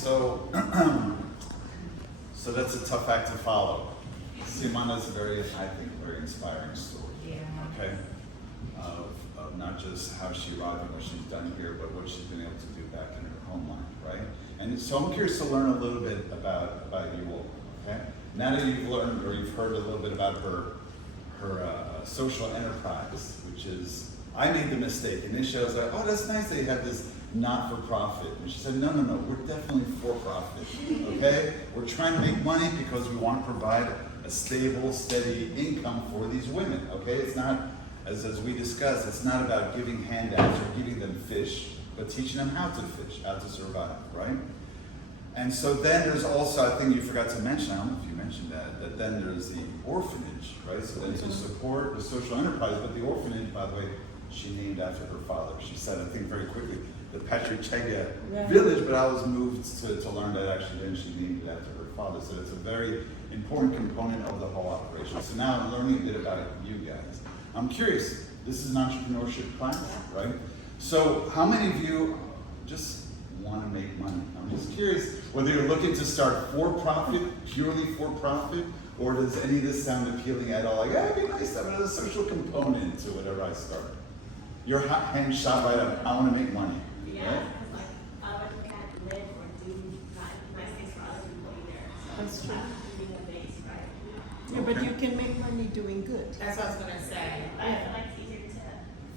So, so that's a tough act to follow. Simana's a very, I think, very inspiring story. Yeah. Okay, of not just how she arrived and what she's done here, but what she's been able to do back in her homeland, right? And so I'm curious to learn a little bit about you all. Okay, now that you've learned or you've heard a little bit about her social enterprise, which is, I made the mistake. Initially, I was like, oh, that's nice that you have this not-for-profit. And she said, no, we're definitely for-profit, okay? We're trying to make money because we want to provide a stable, steady income for these women, okay? It's not, as we discussed, it's not about giving handouts or giving them fish, but teaching them how to fish, how to survive, right? And so then there's also, I think you forgot to mention, I don't know if you mentioned that then there's the orphanage, right? So then to support the social enterprise, but the orphanage, by the way, she named after her father. She said, I think very quickly, the Patrichega village, but I was moved to learn that actually then she named it after her father. So it's a very important component of the whole operation. So now I'm learning a bit about you guys. I'm curious, this is an entrepreneurship class, right? So how many of you just want to make money? I'm just curious whether you're looking to start for-profit, purely for-profit, or does any of this sound appealing at all? Like, it'd be nice to have a social component to whatever I start. Your hand shot right up, I want to make money. Yeah, Right? because like I can't live or do nice things for other people either. So That's true. being a base, right? Yeah, but you can make money doing good. That's what I was gonna say. I feel like it's easier to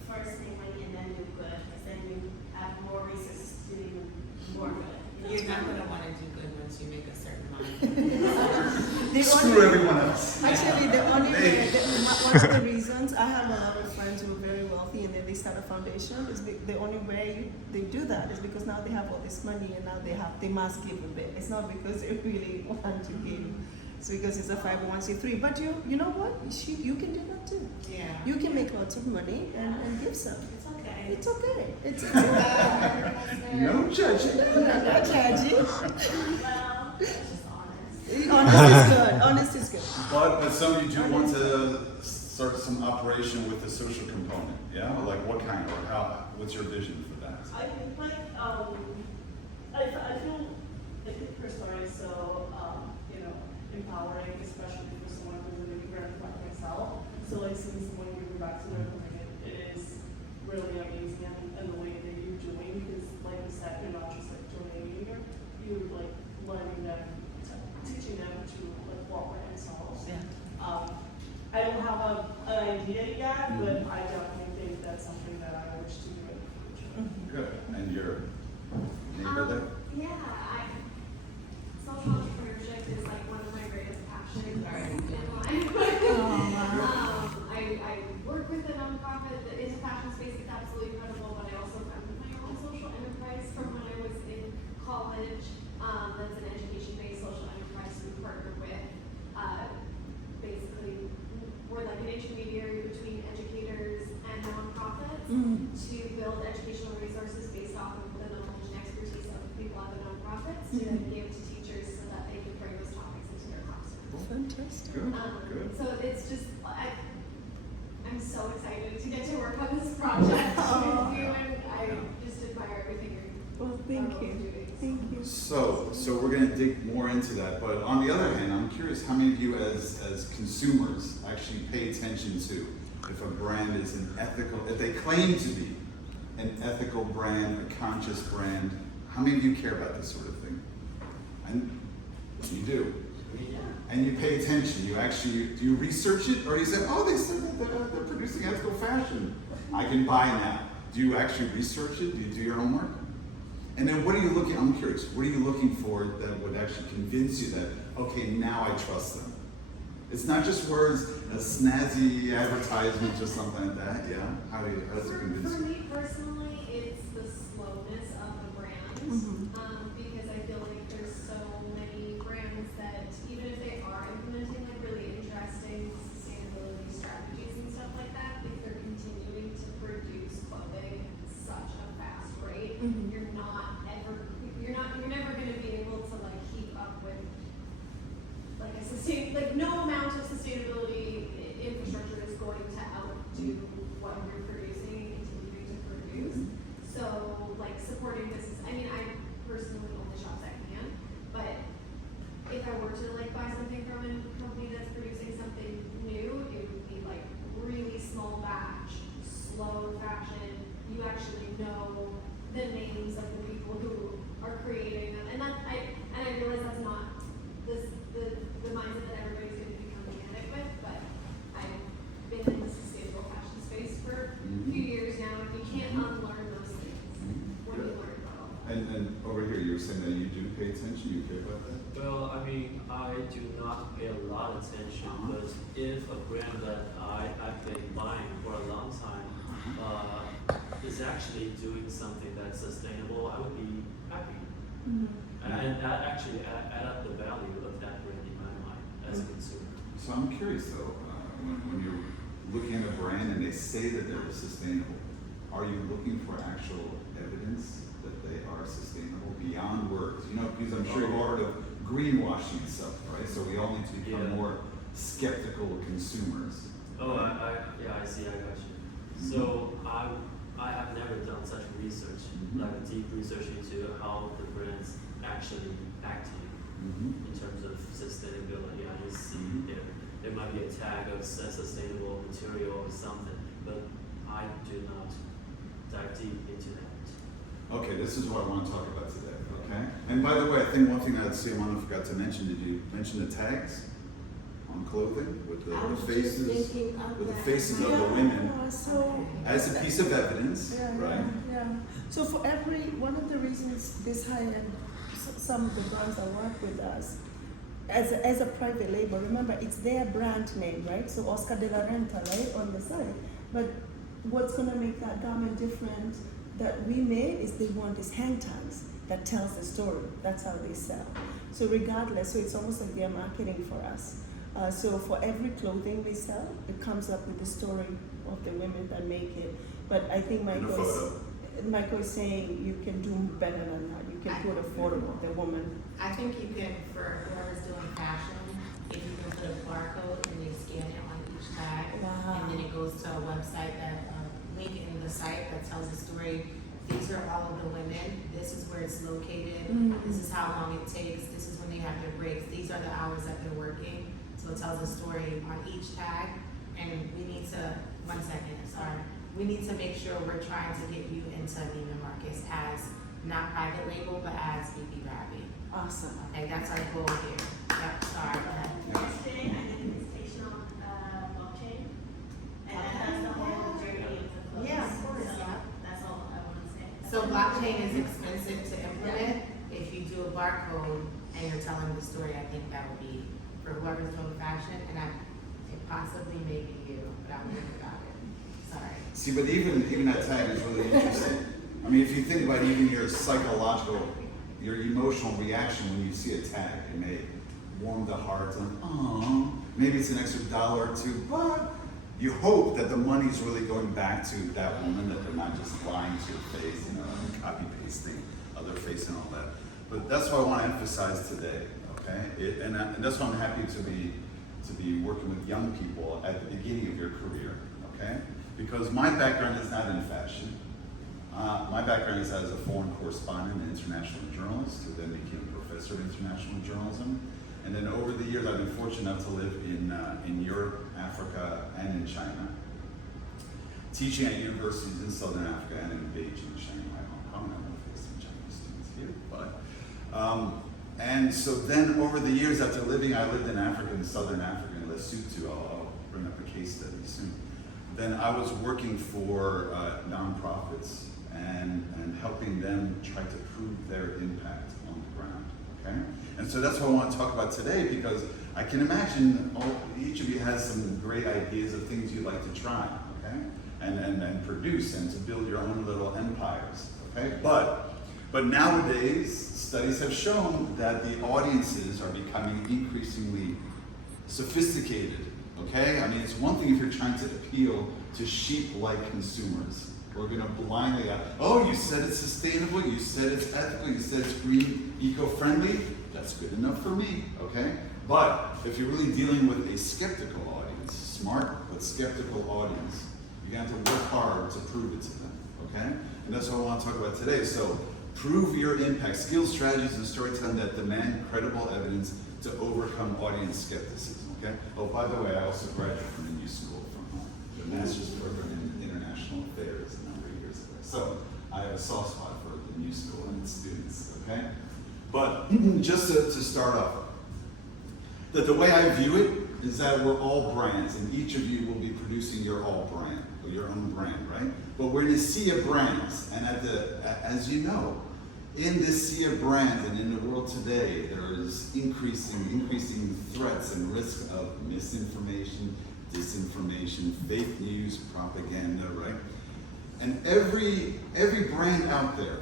first make money and then do good, because then you have more reasons to do more good. You're not gonna wanna do good once you make a certain amount. Screw everyone else. Actually, the only way, one of the reasons I have a lot of friends who are very wealthy and then they start a foundation is the only way they do that is because now they have all this money and now they must give a bit. It's not because they really want to give. It's because it's a 501c3. But you know what? You can do that too. Yeah. You can make lots of money and give some. It's okay. It's okay. It's No judging. not judging. Well, it's just honest. Honest is good. Honest is good. But some of you do want to start some operation with a social component, yeah? Like what kind, or how, what's your vision for that? I think like I feel like her story is so empowering, especially for someone who's an immigrant like myself. So like seeing someone giving back to their community, it is really amazing and the way that you're doing, because like you said, you're not just like donating, you're like learning them, teaching them to like walk by themselves. Yeah. I don't have an idea yet, but I definitely think that's something that I wish to do in the future. Good, and your neighbor there? Yeah, social entrepreneurship is like one of my greatest passions in life. I work with a nonprofit that is a fashion space. It's absolutely incredible, but I also founded my own social enterprise from when I was in college. That's an education-based social enterprise we partner with. Basically, we're like an intermediary between educators and nonprofits to build educational resources based off of the knowledge and expertise of people at the nonprofits to then give to teachers so that they can bring those topics into their classrooms. Fantastic. Good. So it's just, I'm so excited to get to work on this project with you, and I just admire everything you're Well, thank both you. doing. Thank you. So we're going to dig more into that, but on the other hand, I'm curious how many of you as consumers actually pay attention to if a brand is an ethical, if they claim to be an ethical brand, a conscious brand, how many of you care about this sort of thing? And you do. And you pay attention, you actually, do you research it, or you say, oh, they said that they're producing ethical fashion, I can buy now. Do you actually research it? Do you do your homework? And then what are you looking, I'm curious, what are you looking for that would actually convince you that, okay, now I trust them? It's not just words, a snazzy advertisement or something like that, yeah? How does it convince For you? me personally, it's the slowness of the brand, because I feel like there's so many brands that even if they are implementing like really interesting sustainability strategies and stuff like that, if they're continuing to produce clothing at such a fast rate, you're never going to be able to like keep up with like no amount of sustainability infrastructure is going to outdo what you're producing and continuing to produce. the names of the people who are creating them. And I realize that's not the mindset that everybody's going to be coming at it with, but I've been in the sustainable fashion space for a few years now, and you can't unlearn those things when you learn about them. And over here, you were saying that you do pay attention, you care about that? Well, I mean, I do not pay a lot of attention, but if a brand that I've been buying for a long time is actually doing something that's sustainable, I would be happy. And that actually add up the value of that brand in my mind as a consumer. So I'm curious though, when you're looking at a brand and they say that they're sustainable, are you looking for actual evidence that they are sustainable beyond words? You know, because I'm sure you've heard of greenwashing and stuff, right? So we all need to become more skeptical consumers. Oh, yeah, I see, I got you. So I have never done such research, like a deep research into how the brands actually acting in terms of sustainability. I just see there might be a tag of sustainable material or something, but I do not dive deep into that. Okay, this is what I want to talk about today, okay? And by the way, I think one thing I'd say, one I forgot to mention, did you mention the tags on clothing with the faces, with the faces of the women So as a piece of evidence, yeah, right? Yeah. So for one of the reasons this high-end, some of the brands that work with us, as a private label, remember it's their brand name, right? So Oscar de la Renta, right, on the side. But what's gonna make that garment different that we made is they want these hang tags that tells the story. That's how they sell. So regardless, so it's almost like they're marketing for us. So for every clothing we sell, it comes up with the story of the women that make it. But I think Michael is saying you can do better than that. You can put a photo of the woman. I think you can, for whoever's doing fashion, if you can put a barcode and they scan it on each tag, and then it goes to a website that, link in the site that tells the story. These are all of the women. This is where it's located. This is how long it takes. This is when they have their breaks. These are the hours that they're working. So it tells a story on each tag. And we need to, we need to make sure we're trying to get you into Neiman Marcus as not private label, but as BB Rabbi. Awesome. Okay, that's our goal here. Yep, sorry, go ahead. Yesterday, I did a presentation on blockchain, and that has the whole journey of the clothes. Yeah, of course, So yeah. that's all I want to say. So blockchain is expensive to implement. If you do a barcode and you're telling the story, I think that would be for whoever's doing fashion, and it possibly may be you, but I'll think about it. Sorry. See, but even that tag is really interesting. I mean, if you think about even your psychological, your emotional reaction when you see a tag, it may warm the heart and maybe it's an extra $1 or $2, but you hope that the money's really going back to that woman, that they're not just lying to your face, you know, and copy pasting other face and all that. But that's what I want to emphasize today, okay? And that's why I'm happy to be working with young people at the beginning of your career, okay? Because my background is not in fashion. My background is as a foreign correspondent and international journalist, who then became a professor of international journalism. And then over the years, I've been fortunate enough to live in Europe, Africa, and in China, teaching at universities in Southern Africa and in Beijing, Shanghai, Hong Kong. I don't know if there's some Chinese students here, but and so then over the years after I lived in Africa, in Southern Africa, in Lesotho. I'll bring up a case study soon. Then I was working for nonprofits and helping them try to prove their impact on the ground, okay? And so that's what I want to talk about today, because I can imagine each of you has some great ideas of things you'd like to try, okay? And produce and to build your own little empires, okay? But nowadays, studies have shown that the audiences are becoming increasingly sophisticated, okay? I mean, it's one thing if you're trying to appeal to sheep-like consumers. We're gonna blindly, you said it's sustainable, you said it's ethical, you said it's green, eco-friendly, that's good enough for me, okay? But if you're really dealing with a skeptical audience, smart but skeptical audience, you're gonna have to work hard to prove it to them, okay? And that's what I want to talk about today. So, prove your impact, skills, strategies, and storytelling that demand credible evidence to overcome audience skepticism, okay? Oh, by the way, I also graduated from a new school from the master's program in international affairs a number of years ago. So I have a soft spot for the new school and its students, okay? But just to start off, that the way I view it is that we're all brands, and each of you will be producing your all brand, or your own brand, right? But we're in a sea of brands, and as you know, in this sea of brands and in the world today, there is increasing threats and risk of misinformation, disinformation, fake news, propaganda, right? And every brand out there,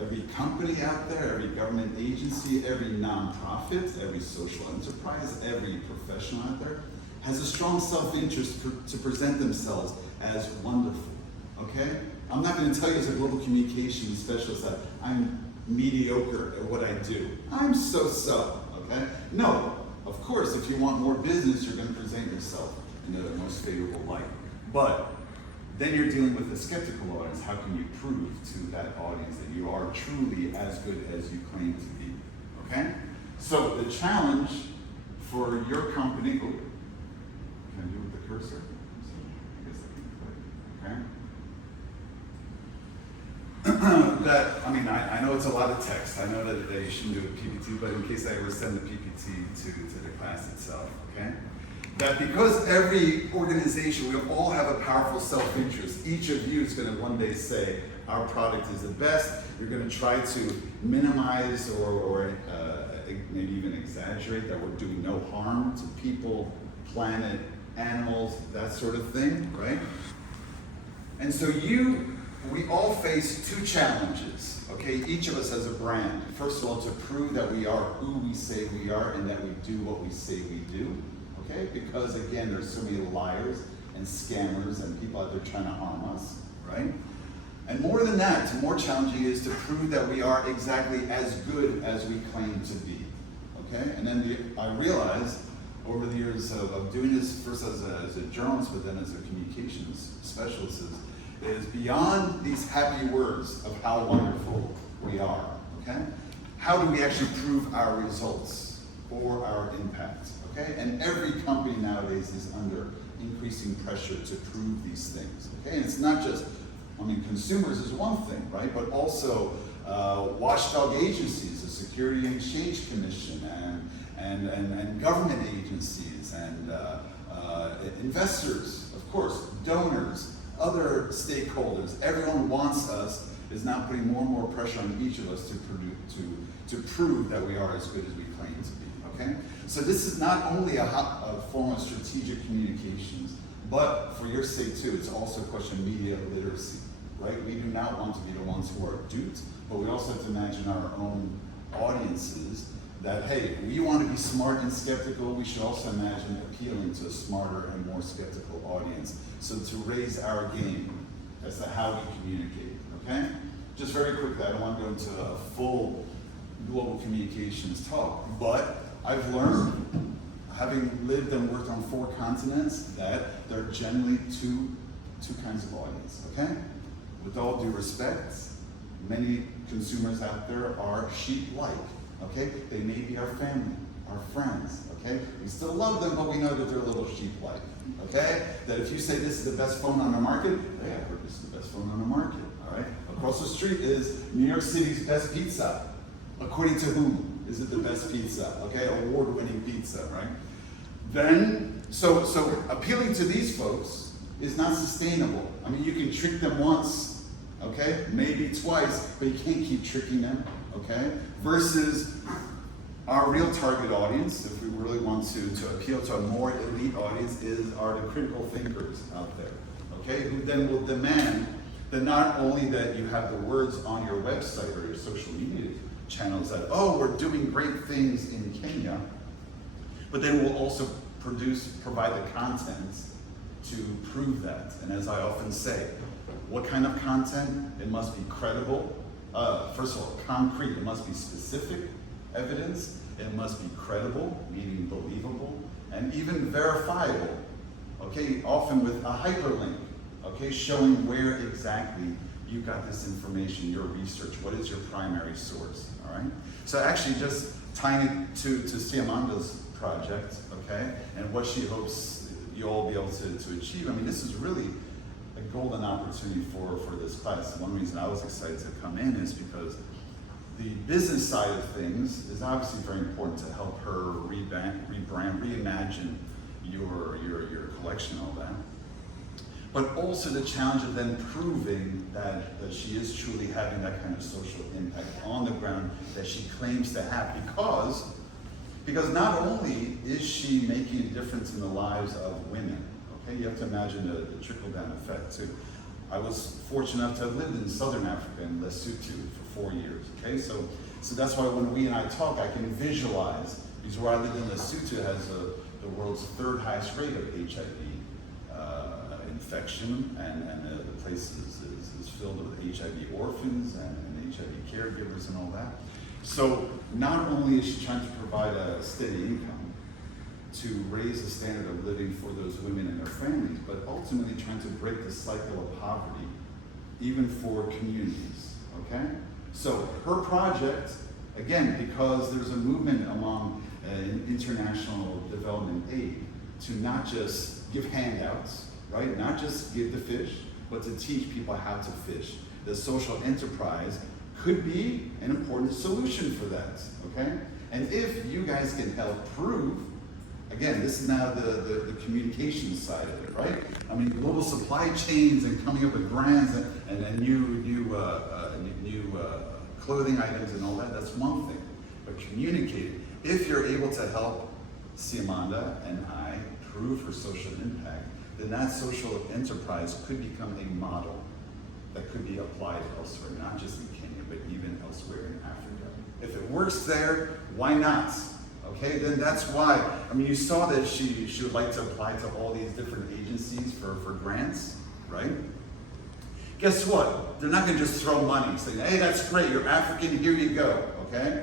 every company out there, every government agency, every nonprofit, every social enterprise, every professional out there has a strong self-interest to present themselves as wonderful, okay? I'm not going to tell you as a global communications specialist that I'm mediocre at what I do. I'm so-so, okay? No, of course, if you want more business, you're going to present yourself in the most favorable light. But then you're dealing with a skeptical audience. How can you prove to that audience that you are truly as good as you claim to be, okay? So the challenge for your company, can I do it with the cursor? I guess I can click, okay? I know it's a lot of text. I know that you shouldn't do a PPT, but in case I ever send the PPT to the class itself, okay? That because every organization, we all have a powerful self-interest. Each of you is going to one day say, our product is the best. You're going to try to minimize or maybe even exaggerate that we're doing no harm to people, planet, animals, that sort of thing, right? And so we all face two challenges, okay? Each of us has a brand. First of all, to prove that we are who we say we are and that we do what we say we do, okay? Because again, there's so many liars and scammers and people out there trying to harm us, right? And more than that, more challenging is to prove that we are exactly as good as we claim to be, okay? And then I realized over the years of doing this, first as a journalist, but then as a communications specialist, is beyond these happy words of how wonderful we are, okay? How do we actually prove our results or our impact, okay? And every company nowadays is under increasing pressure to prove these things, okay? And it's not just, consumers is one thing, right? But also watchdog agencies, the Security and Exchange Commission, and government agencies, and investors, of course, donors, other stakeholders. Everyone wants us, is now putting more and more pressure on each of us to prove that we are as good as we claim to be, okay? So this is not only a form of strategic communications, but for your sake too, it's also a question of media literacy, right? We do not want to be the ones who are duped, but we also have to imagine our own audiences that, hey, we want to be smart and skeptical, we should also imagine appealing to a smarter and more skeptical audience. So to raise our game as to how we communicate, okay? Just very quickly, I don't want to go into a full global communications talk, but I've learned, having lived and worked on 4 continents, that there are generally two kinds of audience, okay? With all due respect, many consumers out there are sheep-like. Okay, they may be our family, our friends, okay? We still love them, but we know that they're a little sheep-like, okay? That if you say this is the best phone on the market, hey, I heard this is the best phone on the market, all right? Across the street is New York City's best pizza. According to whom is it the best pizza, okay? Award-winning pizza, right? Then, so appealing to these folks is not sustainable. You can trick them once, okay? Maybe twice, but you can't keep tricking them. Okay? Versus our real target audience, if we really want to appeal to a more elite audience, are the critical thinkers out there, okay? Who then will demand that not only that you have the words on your website or your social media channels that, oh, we're doing great things in Kenya, but then we'll also provide the content to prove that. And as I often say, what kind of content? It must be credible. First of all, concrete, it must be specific evidence, it must be credible, meaning believable, and even verifiable, okay, often with a hyperlink, okay, showing where exactly you got this information, your research, what is your primary source, all right? So actually just tying it to Siamanda's project, okay, and what she hopes you'll all be able to achieve, this is really a golden opportunity for this class. And one reason I was excited to come in is because the business side of things is obviously very important to help her rebrand, reimagine your collection, all that. But also the challenge of then proving that she is truly having that kind of social impact on the ground that she claims to have, because not only is she making a difference in the lives of women, okay, you have to imagine the trickle-down effect too. I was fortunate enough to have lived in Southern Africa in Lesotho for 4 years, okay? So that's why when we and I talk, I can visualize, because where I lived in Lesotho has the world's 3rd highest rate of HIV infection, and the place is filled with HIV orphans and HIV caregivers and all that. So not only is she trying to provide a steady income to raise the standard of living for those women and their families, but ultimately trying to break the cycle of poverty, even for communities, okay? So her project, again, because there's a movement among international development aid to not just give handouts, right? Not just give the fish, but to teach people how to fish. The social enterprise could be an important solution for that, okay? And if you guys can help prove, again, this is now the communication side of it, right? I mean, global supply chains and coming up with brands and new clothing items and all that, that's one thing. But communicating, if you're able to help Siamanda and I prove her social impact, then that social enterprise could become a model that could be applied elsewhere, not just in Kenya, but even elsewhere in Africa. If it works there, why not? Okay, then that's why. I mean, you saw that she would like to apply to all these different agencies for grants, right? Guess what? They're not going to just throw money saying, hey, that's great, you're African, here you go, okay?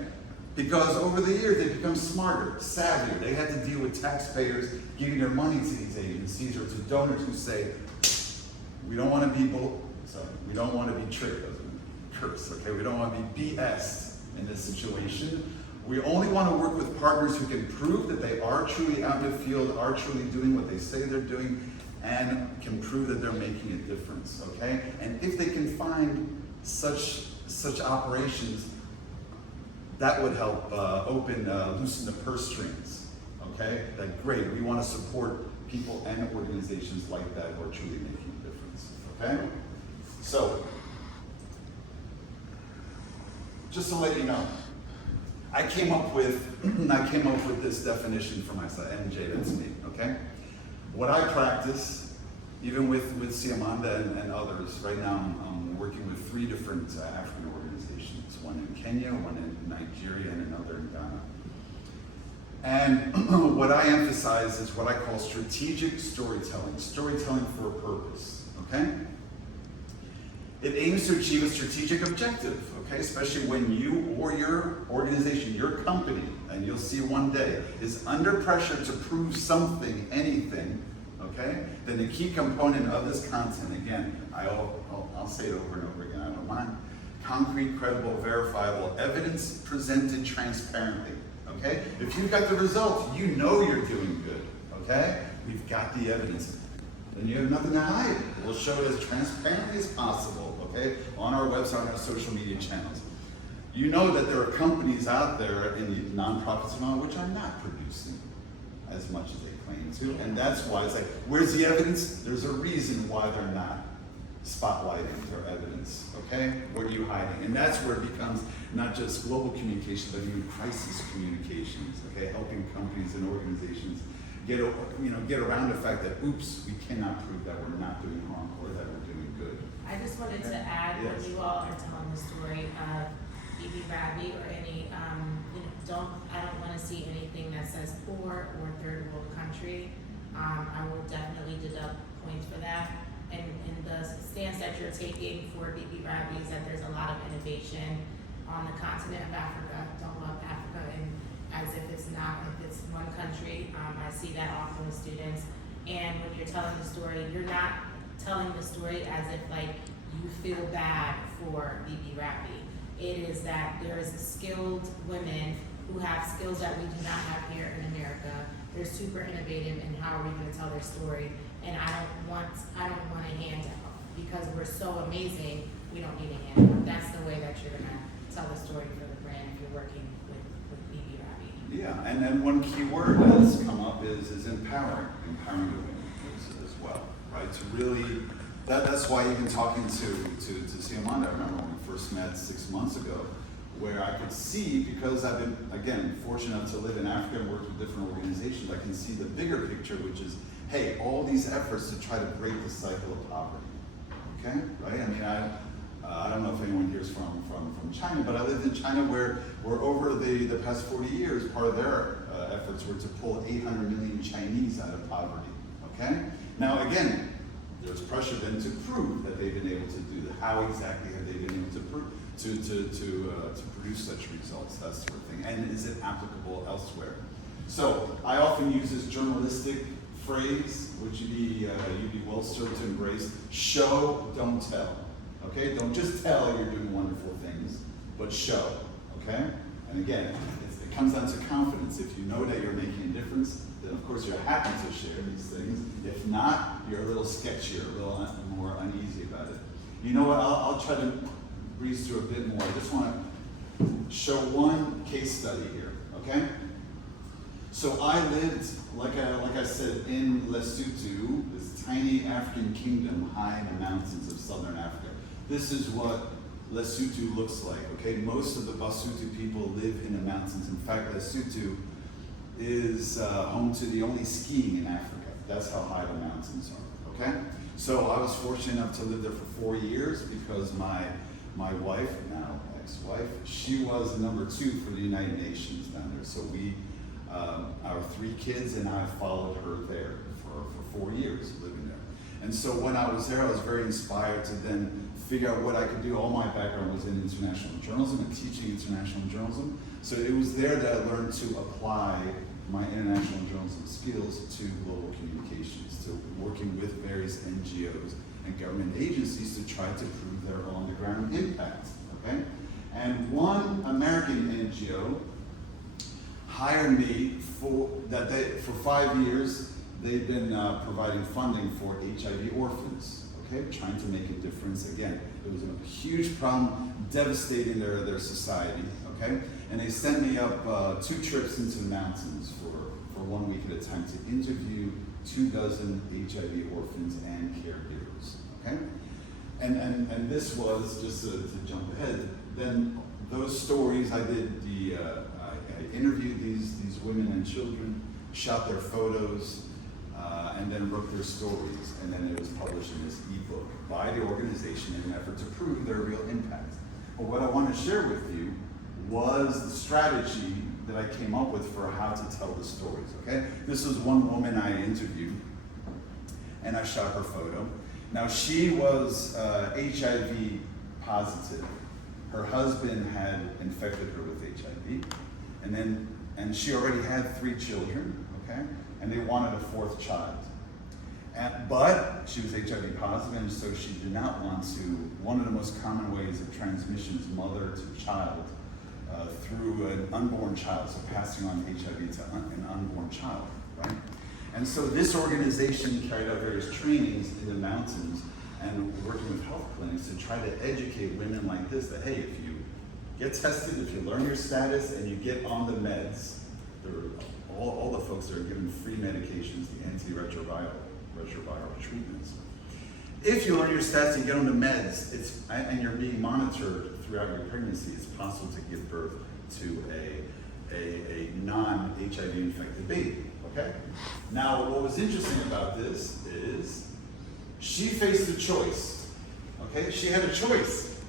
Because over the years, they've become smarter, savvier. They had to deal with taxpayers giving their money to these agencies or to donors who say, we don't want to be we don't want to be tricked, curse, okay? We don't want to be BS in this situation. We only want to work with partners who can prove that they are truly out in the field, are truly doing what they say they're doing, and can prove that they're making a difference, okay? And if they can find such operations, that would help loosen the purse strings, okay? That great, we want to support people and organizations like that who are truly making a difference, okay? So, just to let you know, I came up with this definition for myself, MJ, that's me, okay? What I practice, even with Siamanda and others, right now I'm working with 3 different African organizations, one in Kenya, one in Nigeria, and another in Ghana. And what I emphasize is what I call strategic storytelling for a purpose, okay? It aims to achieve a strategic objective, okay? Especially when you or your organization, your company, and you'll see one day, is under pressure to prove something, anything, okay? Then the key component of this content, again, I'll say it over and over again, I don't mind. Concrete, credible, verifiable, evidence presented transparently, okay? If you've got the results, you know you're doing good, okay? We've got the evidence. Then you have nothing to hide. We'll show it as transparently as possible, okay? On our website, on our social media channels. You know that there are companies out there in the nonprofits amount which are not producing as much as they claim to, and that's why it's like, where's the evidence? There's a reason why they're not spotlighting their evidence, okay? What are you hiding? And that's where it becomes not just global communication, but even crisis communications, okay? Helping companies and organizations get around the fact that, oops, we cannot prove that we're not doing harm or that we're doing good. I just wanted to add, Yes. when you all are telling the story of Bibi Rabi or any, I don't want to see anything that says poor or third world country. I will definitely deduct points for that. And the stance that you're taking for Bibi Rabi is that there's a lot of innovation on the continent of Africa, talk about Africa and as if it's one country. I see that often with students. And when you're telling the story, you're not telling the story as if like you feel bad for Bibi Rabi. It is that there is skilled women who have skills that we do not have here in America. They're super innovative in how are we going to tell their story. And I don't want a handout. because we're so amazing, we don't need a handbook. That's the way that you're gonna tell the story for the brand if you're working with BB Ravi. Yeah, and then one key word that's come up is empowering the women as well, right? To really, that's why even talking to Siamanda, I remember when we first met 6 months ago, where I could see, because I've been, again, fortunate enough to live in Africa and work with different organizations, I can see the bigger picture, which is, hey, all these efforts to try to break the cycle of poverty, okay, right? I mean, I don't know if anyone here is from China, but I lived in China where over the past 40 years, part of their efforts were to pull 800 million Chinese out of poverty, okay? Now, again, there's pressure then to prove that they've been able to do that. How exactly have they been able to prove, to produce such results, that sort of thing, and is it applicable elsewhere? So I often use this journalistic phrase, which you'd be well served to embrace: show, don't tell. Okay, don't just tell you're doing wonderful things, but show. Okay, and again, it comes down to confidence. If you know that you're making a difference, then of course you're happy to share these things. If not, you're a little sketchier, a little more uneasy about it. You know what? I'll try to breeze through a bit more. I just want to show one case study here. Okay. So I lived, like I said, in Lesotho, this tiny African kingdom high in the mountains of southern Africa. This is what Lesotho looks like, okay? Most of the Basotho people live in the mountains. In fact, Lesotho is home to the only skiing in Africa. That's how high the mountains are, okay? So I was fortunate enough to live there for 4 years because my wife, now ex-wife, she was number 2 for the United Nations down there. So our 3 kids and I followed her there for 4 years living there. And so when I was there, I was very inspired to then figure out what I could do. All my background was in international journalism and teaching international journalism. So it was there that I learned to apply my international journalism skills to global communications, to working with various NGOs and government agencies to try to prove their on-the-ground impact, okay? And one American NGO hired me for 5 years. They've been providing funding for HIV orphans, okay? Trying to make a difference. Again, it was a huge problem, devastating their society, okay? And they sent me up 2 trips into the mountains for 1 week at a time to interview 24 HIV orphans and caregivers, okay? And this was, just to jump ahead, then those stories, I interviewed these women and children, shot their photos, and then wrote their stories, and then it was published in this ebook by the organization in an effort to prove their real impact. But what I want to share with you was the strategy that I came up with for how to tell the stories, okay? This was one woman I interviewed, and I shot her photo. Now, she was HIV positive. Her husband had infected her with HIV, and she already had 3 children, okay? And they wanted a 4th child. But she was HIV positive, and so she did not want to. One of the most common ways of transmission is mother to child through an unborn child, so passing on HIV to an unborn child, right? And so this organization carried out various trainings in the mountains and working with health clinics to try to educate women like this that, hey, if you get tested, if you learn your status, and you get on the meds, all the folks that are given free medications, the antiretroviral treatments. If you learn your status and you get on the meds, and you're being monitored throughout your pregnancy, it's possible to give birth to a non-HIV infected baby, okay? Now, what was interesting about this is she faced a choice, okay? She had a choice.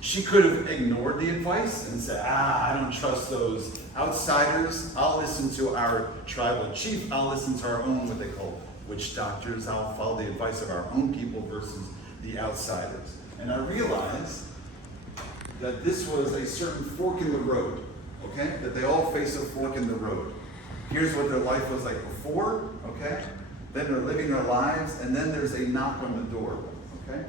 She could have ignored the advice and said, I don't trust those outsiders. I'll listen to our tribal chief. I'll listen to our own, what they call witch doctors. I'll follow the advice of our own people versus the outsiders. And I realized that this was a certain fork in the road, okay? That they all face a fork in the road. Here's what their life was like before, okay? Then they're living their lives, and then there's a knock on the door, okay?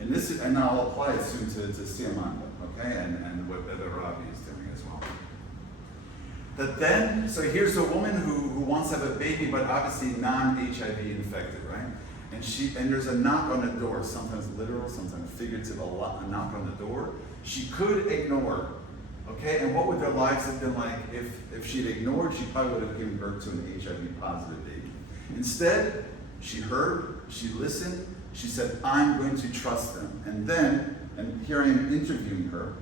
And I'll apply it soon to Siamanda, okay? And what Ravi is doing as well. But then, so here's a woman who wants to have a baby, but obviously non-HIV infected, right? And there's a knock on the door, sometimes literal, sometimes figurative, a knock on the door. She could ignore, okay? And what would their lives have been like if she'd ignored? She probably would have given birth to an HIV positive baby. Instead, she heard, she listened, she said, I'm going to trust them. And then, and here I am interviewing her,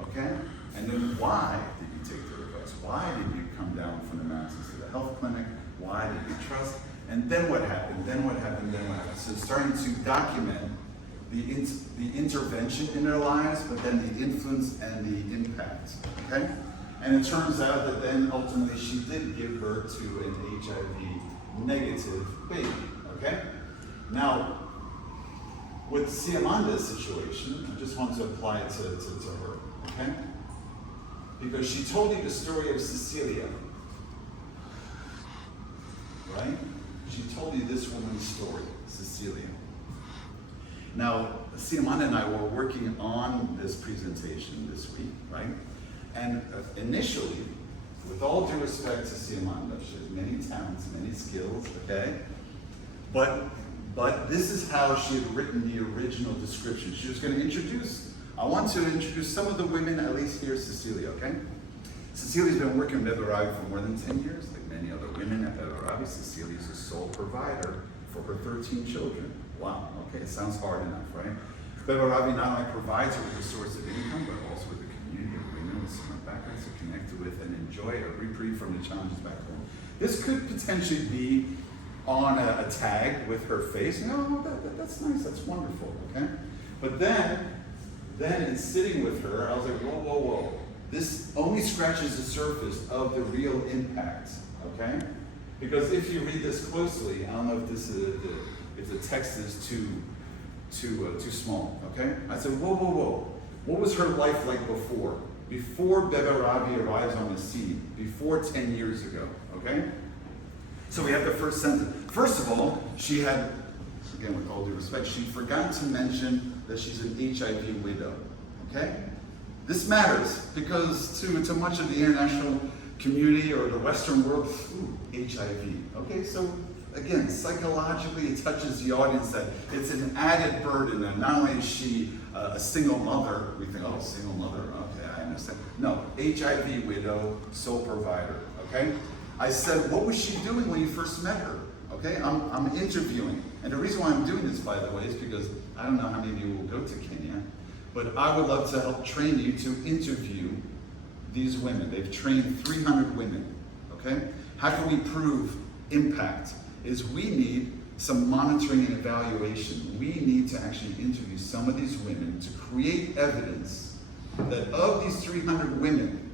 okay? And then why did you take the advice? Why did you come down from the mountains to the health clinic? Why did you trust? And then what happened? Then what happened? Then what happened? So starting to document the intervention in their lives, but then the influence and the impact, okay? And it turns out that then ultimately she did give birth to an HIV negative baby, okay? Now, with Siamanda's situation, I just want to apply it to her, okay? Because she told you the story of Cecilia, right? She told you this woman's story, Cecilia. Now, Siamanda and I were working on this presentation this week, right? And initially, with all due respect to Siamanda, she has many talents, many skills, okay? But this is how she had written the original description. She was going to introduce, I want to introduce some of the women, at least here's Cecilia, okay? Cecilia's been working with Beveravi for more than 10 years, like many other women at Beveravi. Cecilia's a sole provider for her 13 children. Wow, okay, it sounds hard enough, right? Beveravi not only provides her with a source of income, but also with a community of women with similar backgrounds to connect with and enjoy a reprieve from the challenges back home. This could potentially be on a tag with her face. That's nice, that's wonderful, okay? But then in sitting with her, I was like, whoa. This only scratches the surface of the real impact, okay? Because if you read this closely, I don't know if this is if the text is too small, okay? I said, whoa. What was her life like before? Before Beveravi arrives on the scene, before 10 years ago, okay? So we have the first sentence. First of all, she had, again with all due respect, she forgot to mention that she's an HIV widow, okay? This matters because to much of the international community or the Western world, HIV, okay? So again, psychologically it touches the audience that it's an added burden, and not only is she a single mother, we think, oh, single mother, okay, I understand. No, HIV widow, sole provider, okay? I said, what was she doing when you first met her? Okay, I'm interviewing. And the reason why I'm doing this, by the way, is because I don't know how many of you will go to Kenya, but I would love to help train you to interview these women. They've trained 300 women, okay? How can we prove impact? Is we need some monitoring and evaluation. We need to actually interview some of these women to create evidence that of these 300 women,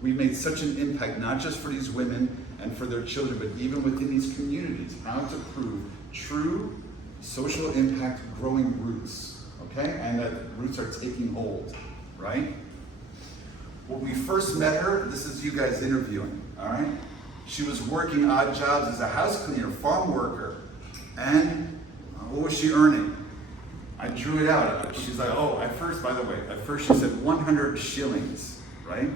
we've made such an impact, not just for these women and for their children, but even within these communities, how to prove true social impact growing roots, okay? And that roots are taking hold, right? When we first met her, this is you guys interviewing, all right? She was working odd jobs as a house cleaner, farm worker, and what was she earning? I drew it out. She's like, at first she said 100 shillings, right?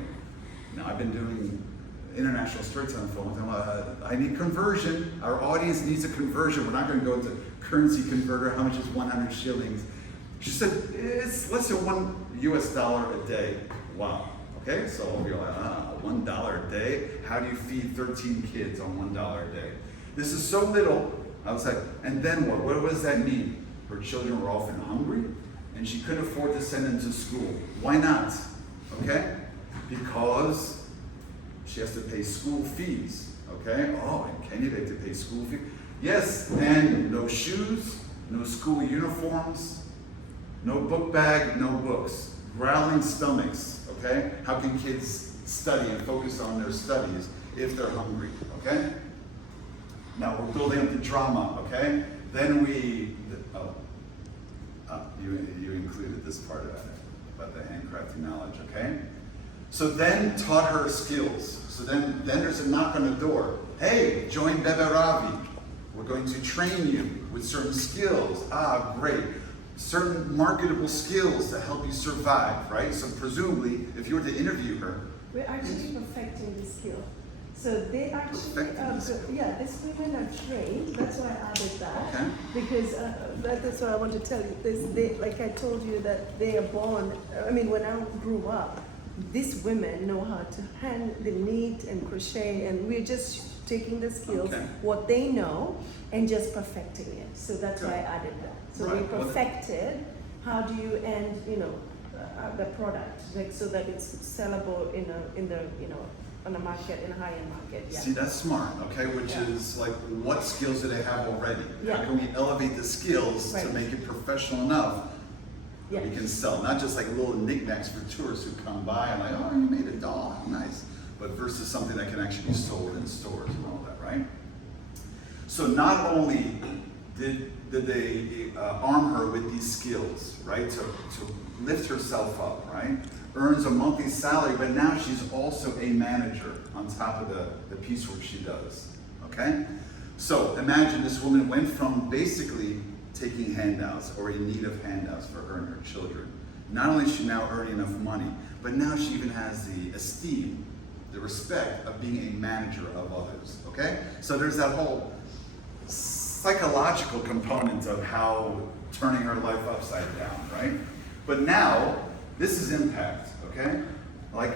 Now, I've been doing international storytelling for a long time. I need conversion. Our audience needs a conversion. We're not going to go into currency converter. How much is 100 shillings? She said, it's less than $1 US a day. Wow. Okay, so you're like, $1 a day? How do you feed 13 kids on $1 a day? This is so little. I was like, and then what? What does that mean? Her children were often hungry, and she couldn't afford to send them to school. Why not? Okay? Because she has to pay school fees, okay? Oh, in Kenya they have to pay school fees. Yes, and no shoes, no school uniforms, no book bag, no books. Growling stomachs, okay? How can kids study and focus on their studies if they're hungry, okay? Now we're building up the drama, okay? Then you included this part about the handcrafting knowledge, okay? So then taught her skills. So then there's a knock on the door. Hey, join Beveravi. We're going to train you with certain skills. Great. Certain marketable skills to help you survive, right? So presumably, if you were to interview her. We're actually perfecting the skill. So they actually, Perfecting the skill. yeah, these women are trained. That's why I added that. Okay. Because that's what I want to tell you. They, like I told you, that they are born. I mean, when I grew up, these women know how to hand the knit and crochet, and we're just taking the skills, Okay. what they know, and just perfecting it. So that's why I Good. added that. So Right. we Well, perfected. How do you end, the product, like so that it's sellable in the on a market, in a high-end market. Yeah. See, that's smart, okay? Which Yeah. is like, what skills do they have already? Yeah. How can we elevate the skills to Right. make it professional enough Yeah. that we can sell? Not just like little knickknacks for tourists who come by and like, oh, you made a doll, nice. But versus something that can actually be sold in stores and all that, right? So not only did they arm her with these skills, right, to lift herself up, right, earns a monthly salary, but now she's also a manager on top of the piecework she does, okay? So imagine this woman went from basically taking handouts or in need of handouts for her and her children. Not only is she now earning enough money, but now she even has the esteem, the respect of being a manager of others, okay? So there's that whole psychological component of how turning her life upside down, right? But now, this is impact, okay? Like,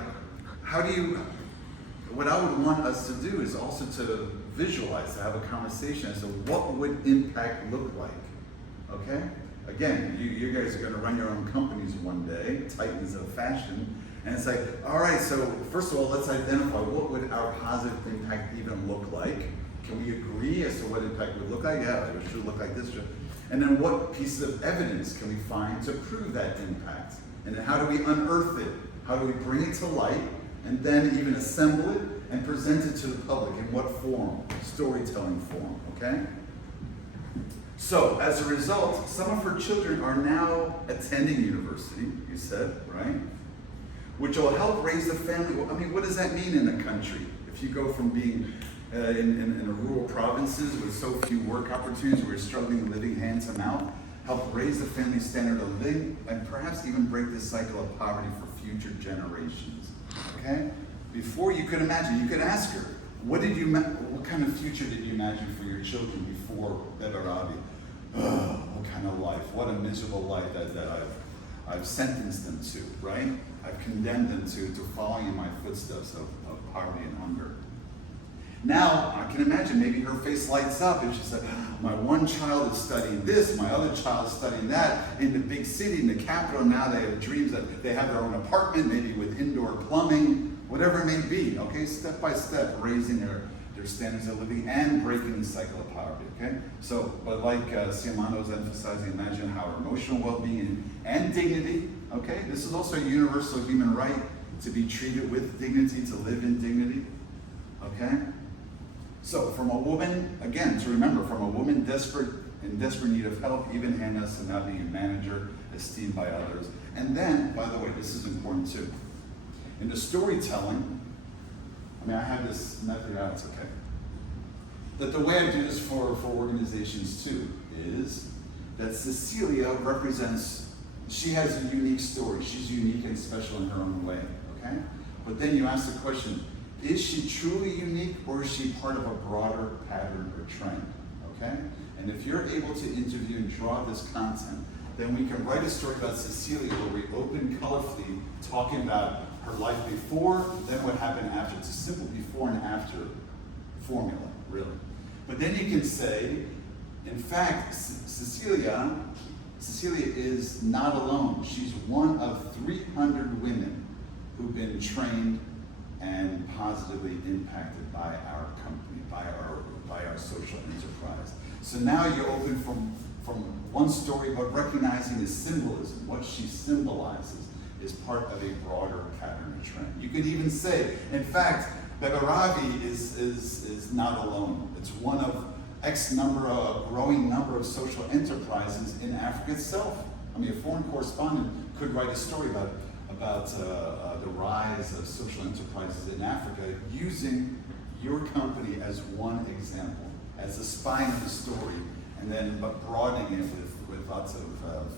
what I would want us to do is also to visualize, to have a conversation as to what would impact look like, okay? Again, you guys are gonna run your own companies one day, titans of fashion, and it's like, all right, so first of all, let's identify what would our positive impact even look like. Can we agree as to what impact would look like? Yeah, it should look like this. And then what pieces of evidence can we find to prove that impact? And then how do we unearth it? How do we bring it to light? And then even assemble it and present it to the public. In what form? Storytelling form, okay? So, as a result, some of her children are now attending university, you said, right? Which will help raise the family. Well, I mean, what does that mean in a country? If you go from being in a rural provinces with so few work opportunities, where you're struggling living hand to mouth, help raise the family standard of living, and perhaps even break the cycle of poverty for future generations. Okay? Before you could imagine, you could ask her, what kind of future did you imagine for your children before Beverabi? What kind of life? What a miserable life that I've sentenced them to, right? I've condemned them to following in my footsteps of poverty and hunger. Now, I can imagine maybe her face lights up and she's like, my one child is studying this, my other child is studying that in the big city, in the capital. Now they have dreams that they have their own apartment, maybe with indoor plumbing, whatever it may be, okay? Step by step, raising their standards of living and breaking the cycle of poverty, okay? So, but like Siamano was emphasizing, imagine how emotional well-being and dignity, okay? This is also a universal human right to be treated with dignity, to live in dignity, okay? So from a woman, again, to remember, from a woman in desperate need of help, even handouts, to now being a manager, esteemed by others. And then, by the way, this is important too. In the storytelling, I have this method out, it's okay. That the way I do this for organizations too is that Cecilia represents, she has a unique story. She's unique and special in her own way, okay? But then you ask the question, is she truly unique, or is she part of a broader pattern or trend, okay? And if you're able to interview and draw this content, then we can write a story about Cecilia where we open colorfully talking about her life before, then what happened after. It's a simple before and after formula, really. But then you can say, in fact, Cecilia is not alone. She's one of 300 women who've been trained and positively impacted by our company, by our social enterprise. So now you're open from one story, but recognizing the symbolism, what she symbolizes is part of a broader pattern or trend. You could even say, in fact, Beverabi is not alone. It's one of a growing number of social enterprises in Africa itself. I mean, a foreign correspondent could write a story about the rise of social enterprises in Africa using your company as one example, as the spine of the story, and then but broadening it with lots of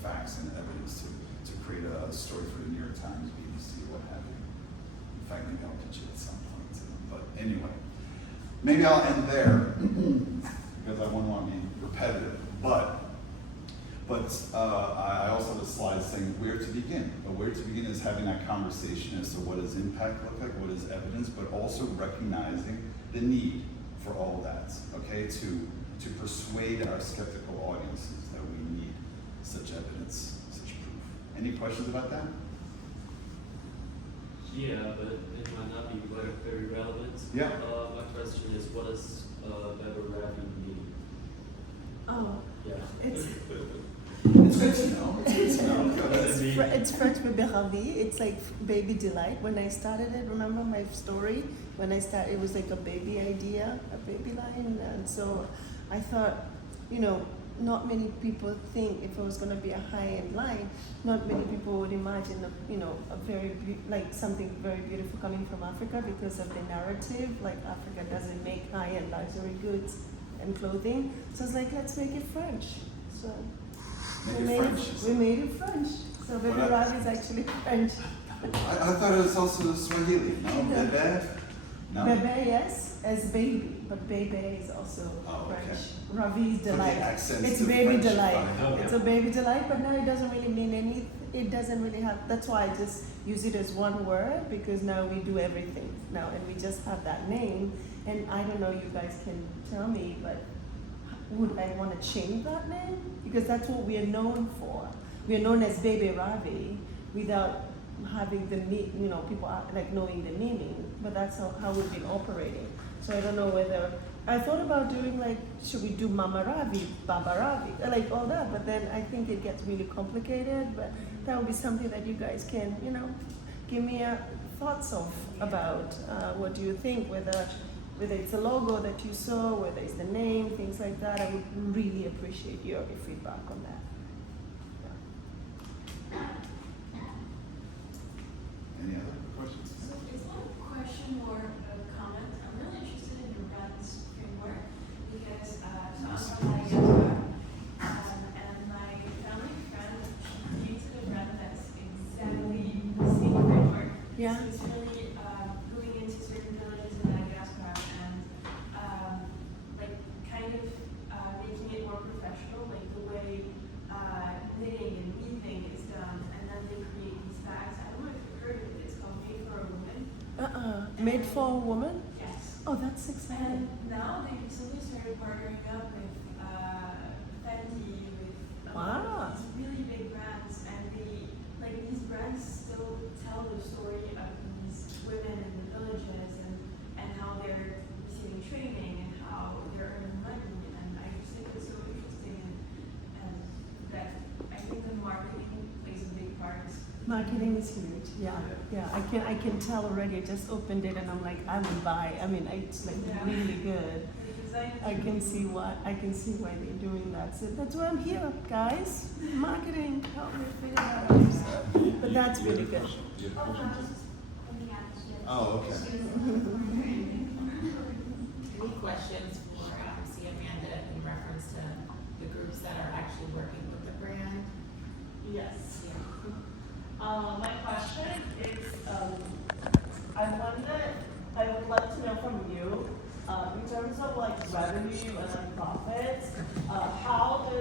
facts and evidence to create a story for the New York Times, BBC, what have you. In fact, maybe I'll pitch it at some point. But anyway, maybe I'll end there because I wouldn't want to be repetitive. But I also have a slide saying where to begin. But where to begin is having that conversation as to what does impact look like, what is evidence, but also recognizing the need for all of that, okay? To persuade our skeptical audiences that we need such evidence, such proof. Any questions about that? Yeah, but it might not be very relevant. Yeah. My question is, what does verifiable mean? Oh, Yeah. it's It's good to know. It's good to know. What does it mean? it's French for Beravi. It's like baby delight. When I started it, remember my story? When I started, it was like a baby idea, a baby line, and so I thought, not many people think if it was going to be a high-end line, not many people would imagine, a very like something very beautiful coming from Africa because of the narrative. Like Africa doesn't make high-end luxury goods and clothing, so it's like let's make it French. So we made it French. So Baby Ravi is actually French. I thought it was also Swahili. No, No. Bebe? No. Bebe, yes, as baby, but Bebe is also Oh, okay. French. Ravi is Put the delight. accents It's to baby French. delight. Okay. It's a baby delight, but now it doesn't really mean any. It doesn't really have. That's why I just use it as one word because now we do everything now, and we just have that name. And I don't know. You guys can tell me, but would I want to change that name? Because that's what we are known for. We are known as Baby Ravi without having the people are like knowing the meaning, but that's how we've been operating. So I don't know whether I thought about doing like, should we do Mama Ravi, Baba Ravi, like all that, but then I think it gets really complicated, but that would be something that you guys can, give me thoughts of about, what do you think, whether it's the logo that you saw, whether it's the name, things like that. I would really appreciate your feedback on that. Any other questions? So it's not a question or a comment. I'm really interested in your brand's framework because so I'm from Nigeria and my family friend came to the brand that's exactly the same framework. Yeah. So it's really going into certain villages in Madagascar and like kind of making it more professional, like the way knitting and weaving is done, and then they create these bags. I don't know if you've heard of it. It's called Made for a Woman. Made for a woman? Yes. Oh, that's And exciting. now they recently started partnering up with Fendi, with Wow. these really big brands, and these brands still tell the story of these women in the villages and how they're receiving training and how they're earning money, and I just think it's so interesting and that I think the marketing plays a big part. Marketing is huge. Yeah. I can tell already. I just opened it and I'm like, I will buy. I mean, it's like Yeah. really good. The design is I can really see why they're doing that. So that's why I'm here, guys. Marketing, help me figure that out. So, but that's really good. Oh, okay. Any questions for see Amanda in reference to the groups that are actually working with the brand? Yes. Yeah. My question is, I would like to know from you, in terms of like revenue and then profit.